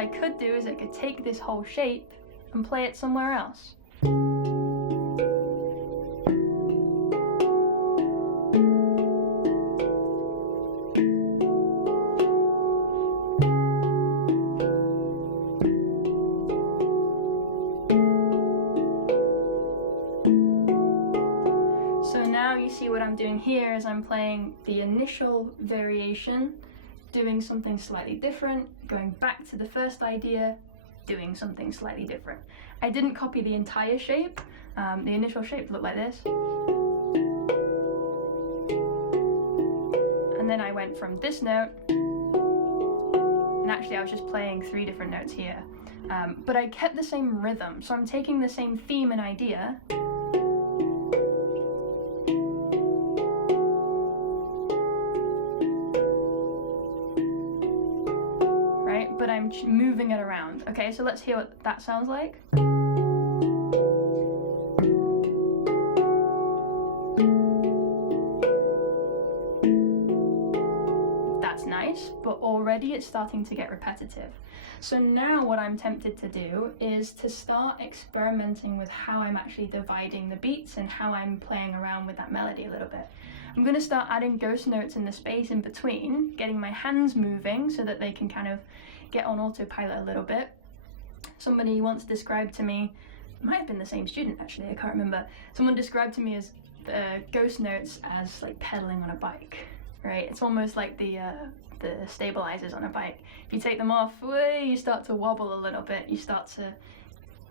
I could do is I could take this whole shape and play it somewhere else. What I'm doing here is I'm playing the initial variation, doing something slightly different, going back to the first idea, doing something slightly different. I didn't copy the entire shape. The initial shape looked like this. And then I went from this note, and actually I was just playing 3 different notes here. But I kept the same rhythm, so I'm taking the same theme and idea, but I'm moving it around. Okay, so let's hear what that sounds like. That's nice, but already it's starting to get repetitive. So now what I'm tempted to do is to start experimenting with how I'm actually dividing the beats and how I'm playing around with that melody a little bit. I'm going to start adding ghost notes in the space in between, getting my hands moving so that they can kind of get on autopilot a little bit. Somebody once described to me, it might have been the same student actually, I can't remember, someone described to me as the ghost notes as like pedaling on a bike, right? It's almost like the stabilizers on a bike. If you take them off, you start to wobble a little bit, you start to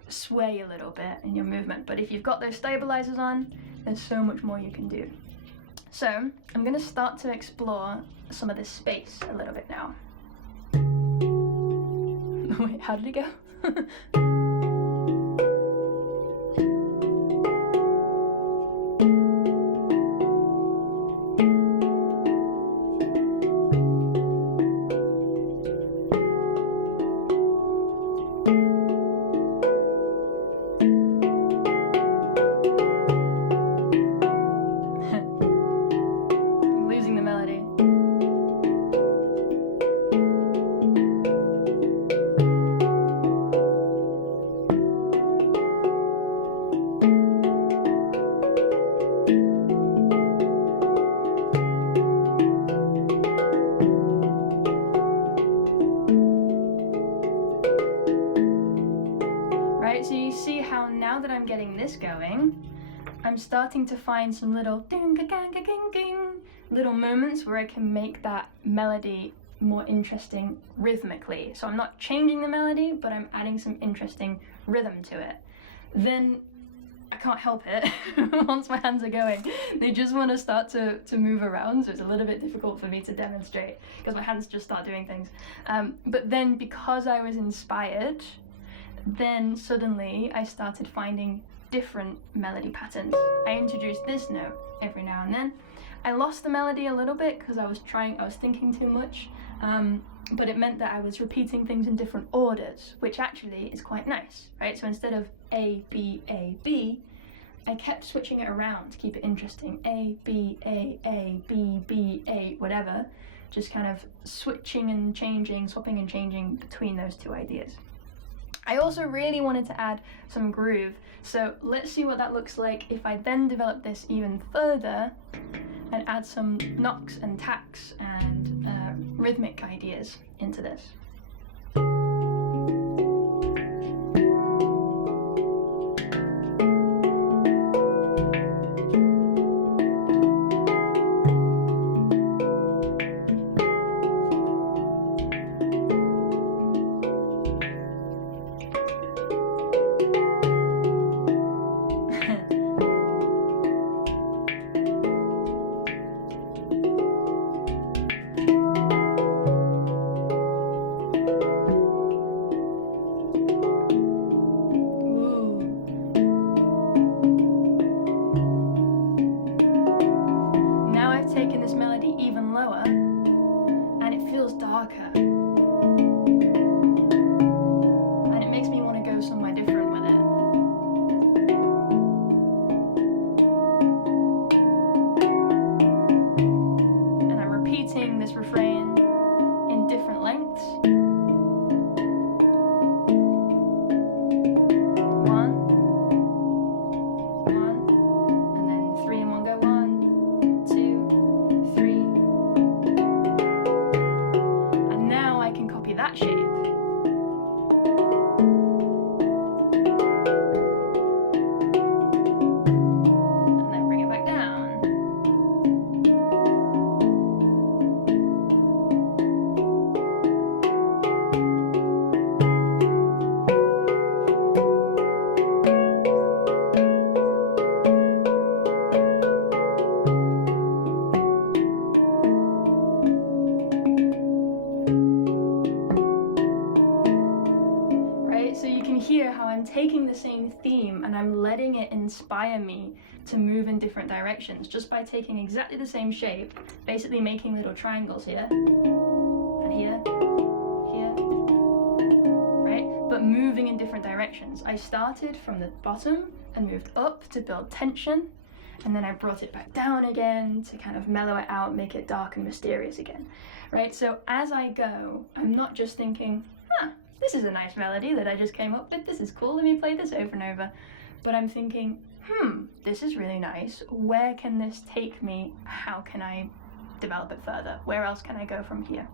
sway a little bit in your movement, but if you've got those stabilizers on, there's so much more you can do. So I'm going to start to explore some of this space a little bit now. Wait, how did it go? I'm starting to find some little little moments where I can make that melody more interesting rhythmically. So I'm not changing the melody, but I'm adding some interesting rhythm to it. Then I can't help it. Once my hands are going, they just want to start to move around, so it's a little bit difficult for me to demonstrate because my hands just start doing things. But then because I was inspired, then suddenly I started finding different melody patterns. I introduced this note every now and then. I lost the melody a little bit because I was thinking too much, but it meant that I was repeating things in different orders, which actually is quite nice, right? So instead of A, B, A, B, I kept switching it around to keep it interesting. A, B, A, B, B, A, whatever. Just kind of switching and changing, swapping and changing between those two ideas. I also really wanted to add some groove, so let's see what that looks like if I then develop this even further and add some knocks and tacks and rhythmic ideas into this. that shape. And then bring it back down. So you can hear how I'm taking the same theme and I'm letting it inspire me to move in different directions just by taking exactly the same shape, basically making little triangles here and here, right? But moving in different directions. I started from the bottom and moved up to build tension, and then I brought it back down again to kind of mellow it out, make it dark and mysterious again, right? So as I go, I'm not just thinking, this is a nice melody that I just came up with, this is cool, let me play this over and over. But I'm thinking, this is really nice, where can this take me? How can I develop it further? Where else can I go from here?